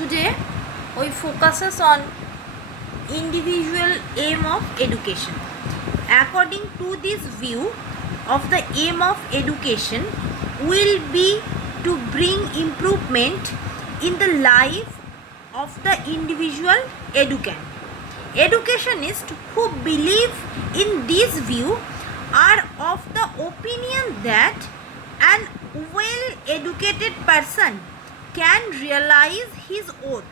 Today we focuses on individual aim of education. According to this view of the aim of education will be to bring improvement in the life of the individual educand. Educationists who believe in this view are of the opinion that an well-educated person can realize his oath.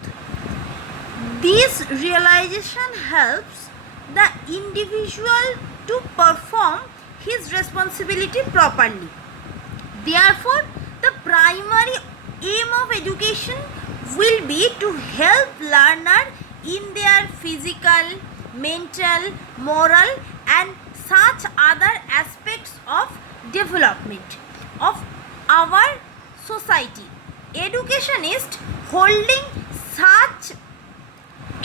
This realization helps the individual to perform his responsibility properly. Therefore, the primary aim of education will be to help learner in their physical, mental, moral and such other aspects of development of our society. Educationists holding such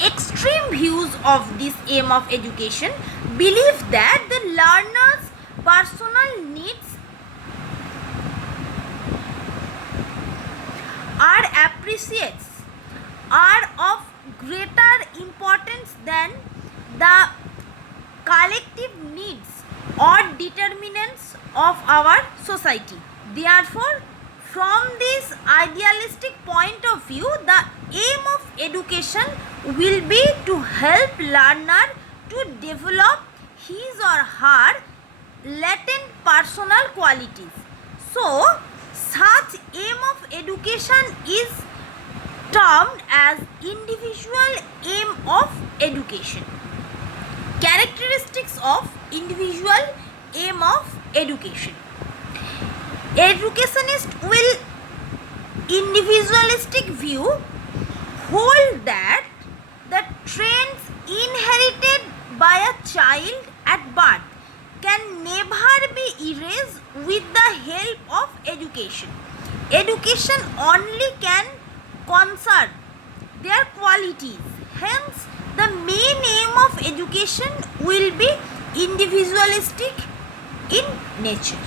extreme views of this aim of education believe that the learner's personal needs are appreciates are of greater importance than the collective needs or determinants of our society. Therefore, from this idealistic point of view, the aim of education will be to help learner to develop his or her latent personal qualities. So, such aim of education is termed as individual aim of education. Characteristics of individual aim of education. Educationists will individualistic view hold that the traits inherited by a child at birth can never be erased with the help of education. Education only can conserve their qualities. Hence, the main aim of education will be individualistic in nature.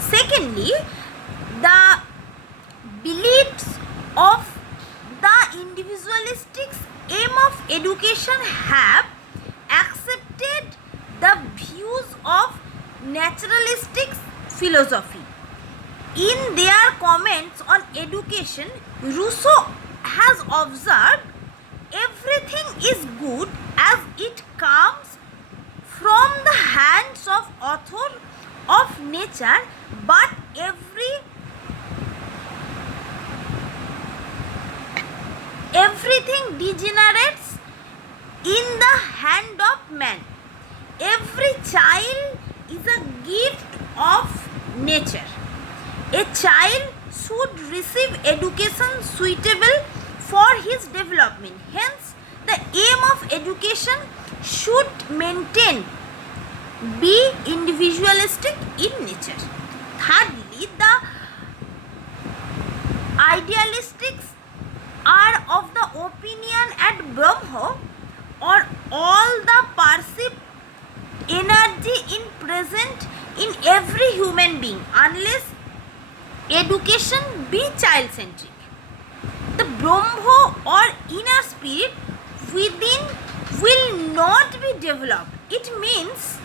Secondly, the beliefs of the individualistic aim of education have accepted the views of naturalistic philosophy. In their comments on education, Rousseau has observed everything is good as it comes from the hands of author of nature, but everything degenerates in the hand of man. Every child is a gift of nature. A child should receive education suitable for his development. Hence, the aim of education should maintain be individualistic in nature. Thirdly, the idealistics are of the opinion at Brahma or all the perceived energy in present in every human being unless education be child-centric. The Brahma or inner spirit within will not be developed. It means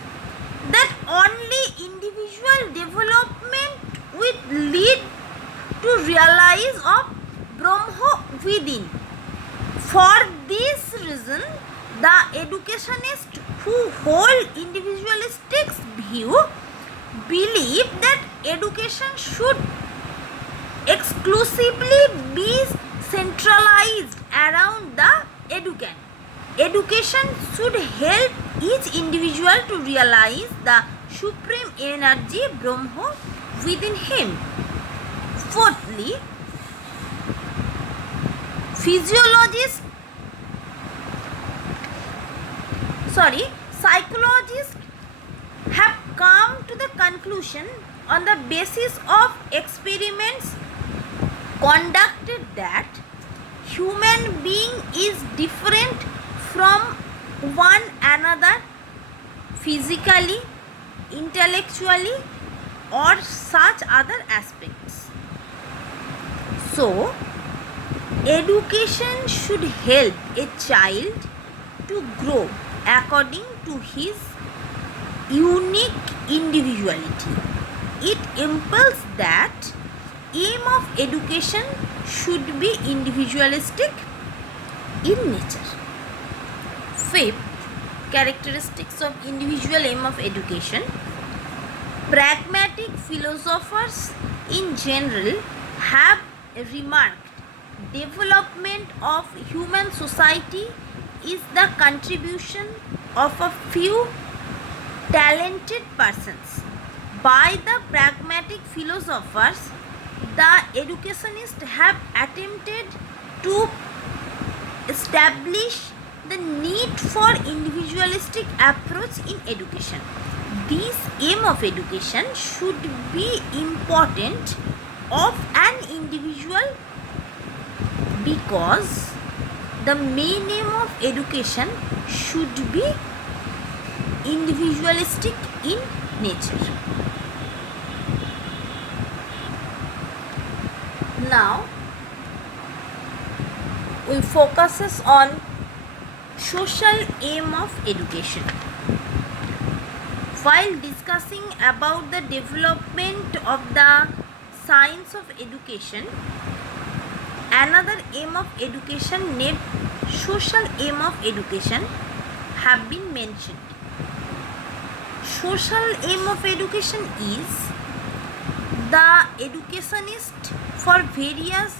that only individual development will lead to realize of Brahma within. For this reason, the educationists who hold individualistic view believe that education should exclusively be centralized around the educand. Education should help each individual to realize the supreme energy Brahma within him. Fourthly, psychologists have come to the conclusion on the basis of experiments conducted that human being is different from one another physically, intellectually or such other aspects. So, Education should help a child to grow according to his unique individuality. It impels that aim of education should be individualistic in nature. Fifth, characteristics of individual aim of education. Pragmatic philosophers in general have remarked development of human society is the contribution of a few talented persons. By the pragmatic philosophers, the educationists have attempted to establish the need for individualistic approach in education. This aim of education should be important of an individual because the main aim of education should be individualistic in nature. Now we focuses on social aim of education. While discussing about the development of the science of education, another aim of education named social aim of education have been mentioned. Social aim of education is the educationist for various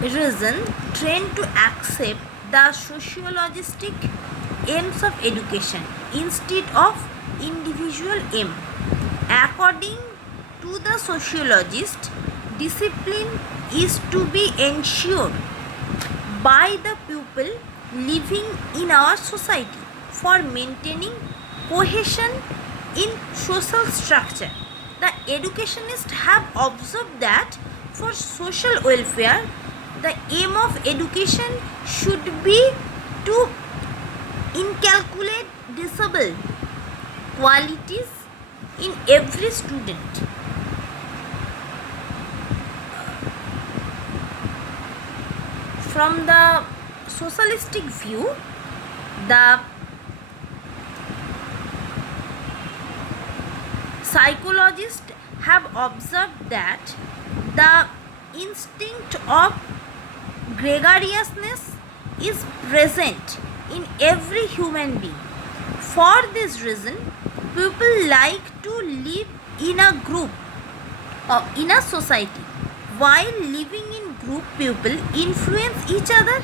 reasons trained to accept the sociologistic aims of education instead of individual aim. According to the sociologist, discipline is to be ensured by the pupil living in our society for maintaining cohesion in social structure. The educationists have observed that for social welfare, the aim of education should be to inculcate disable qualities in every student. From the socialistic view, the psychologists have observed that the instinct of gregariousness is present in every human being. For this reason, people like to live in a group or in a society. While living in group, people influence each other.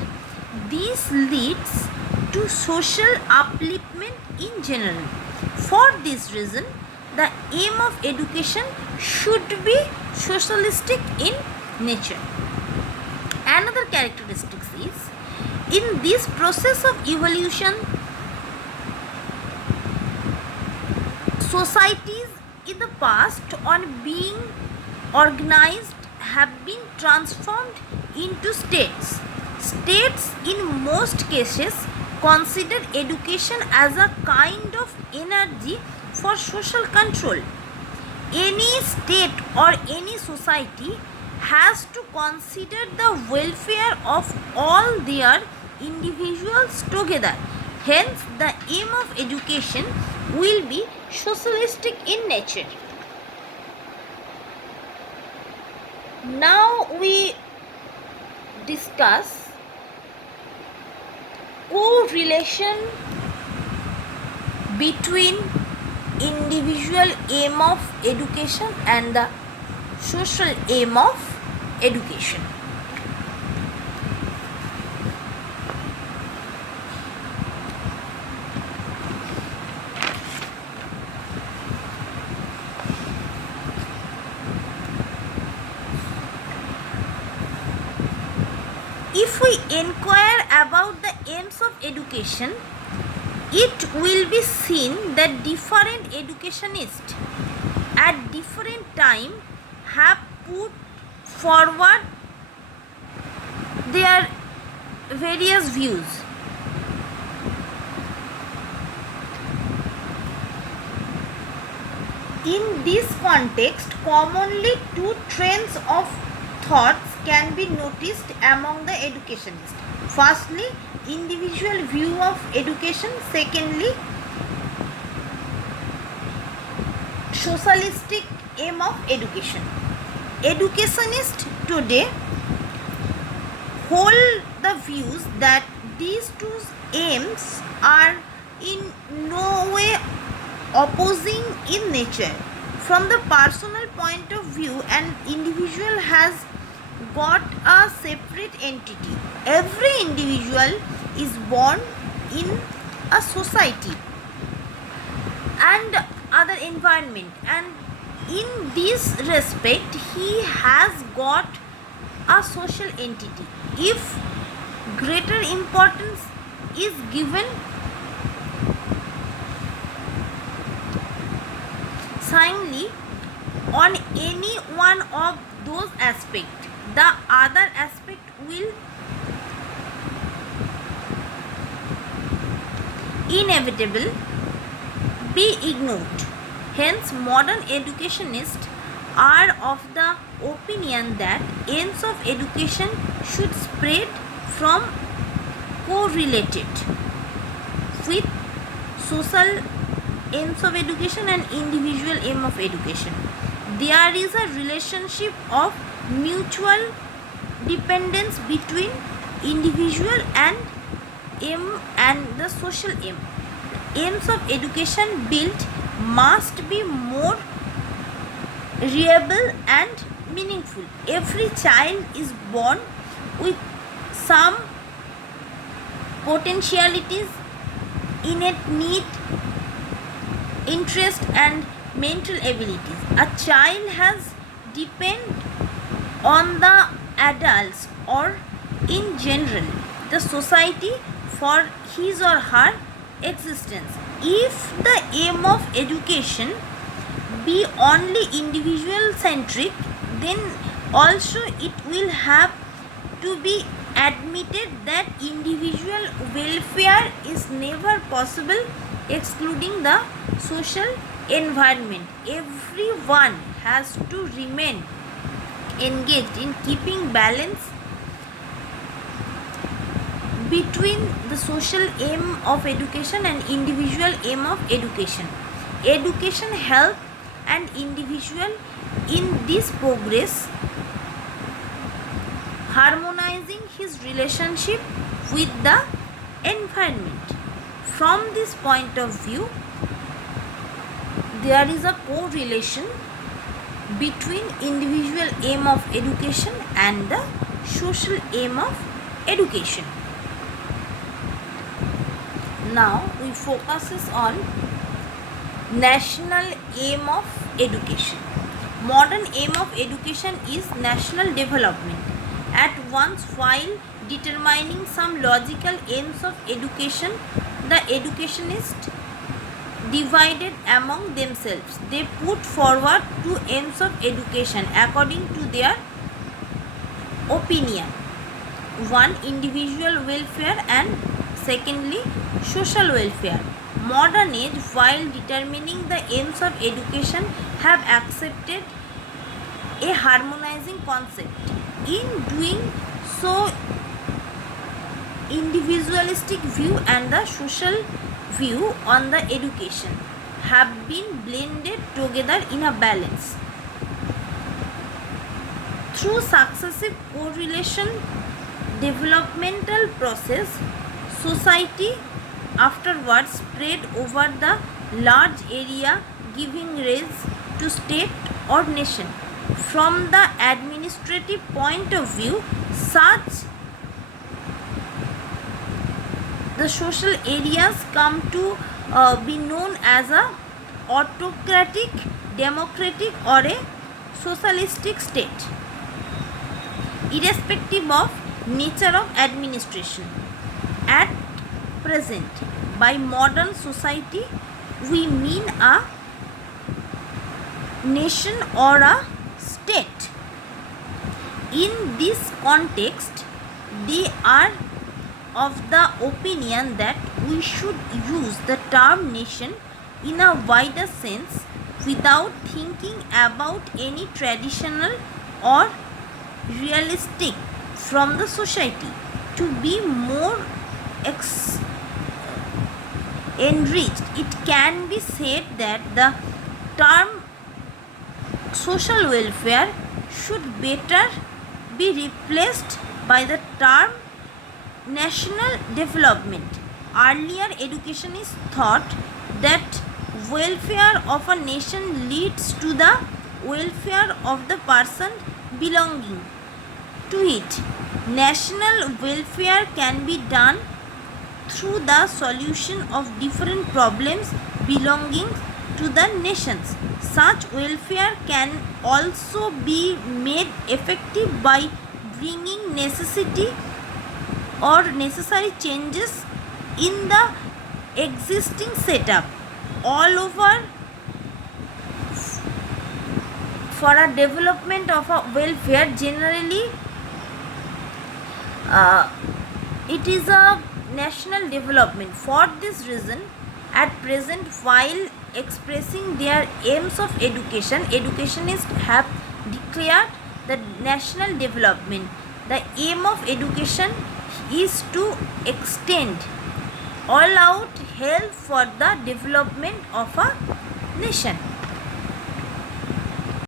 This leads to social upliftment in general. For this reason, the aim of education should be socialistic in nature. Another characteristic is, in this process of evolution, societies in the past on being organized have been transformed into states. States in most cases consider education as a kind of energy for social control. Any state or any society has to consider the welfare of all their individuals together. Hence, the aim of education will be socialistic in nature. Now we discuss correlation between individual aim of education and the social aim of education. If we inquire about the aims of education, it will be seen that different educationists at different time have put forward their various views. In this context, commonly two trains of thoughts can be noticed among the educationists. Firstly, individual view of education. Secondly, socialistic aim of education. Educationists today hold the views that these two aims are in no way opposing in nature. From the personal point of view, an individual has got a separate entity. Every individual is born in a society and other environment, and in this respect he has got a social entity. If greater importance is given silently on any one of those aspects, the other aspect will inevitably be ignored. Hence, modern educationists are of the opinion that aims of education should spread from correlated with social aims of education and individual aim of education. There is a relationship of mutual dependence between individual and aim and the social aim. Aims of education built must be more reliable and meaningful. Every child is born with some potentialities, innate need, interest and mental abilities. A child has depend on the adults or in general the society for his or her existence. If the aim of education be only individual centric, then also it will have to be admitted that individual welfare is never possible excluding the social environment. Everyone has to remain engaged in keeping balance between the social aim of education and individual aim of education. Education helps an individual in this progress, harmonizing his relationship with the environment. From this point of view, there is a correlation between individual aim of education and the social aim of education. Now we focus on national aim of education. Modern aim of education is national development. At once, while determining some logical aims of education, the educationists divided among themselves. They put forward two aims of education according to their opinion. One, individual welfare, and secondly, social welfare. Modern age, while determining the aims of education, have accepted a harmonizing concept. In doing so, individualistic view and the social view on the education have been blended together in a balance. Through successive correlation developmental process, society afterwards spread over the large area, giving rise to state or nation. From the administrative point of view, such the social areas come to be known as a autocratic, democratic or a socialistic state, irrespective of nature of administration. At present, by modern society, we mean a nation or a state. In this context, they are of the opinion that we should use the term nation in a wider sense without thinking about any traditional or realistic from the society. To be more enriched, it can be said that the term social welfare should better be replaced by the term national development. Earlier education is thought that welfare of a nation leads to the welfare of the person belonging to it. National welfare can be done through the solution of different problems belonging to the nations. Such welfare can also be made effective by bringing necessary changes in the existing setup all over for a development of a welfare. Generally it is a national development. For this reason, at present, while expressing their aims of education, educationists have declared the national development. The aim of education is to extend all out help for the development of a nation.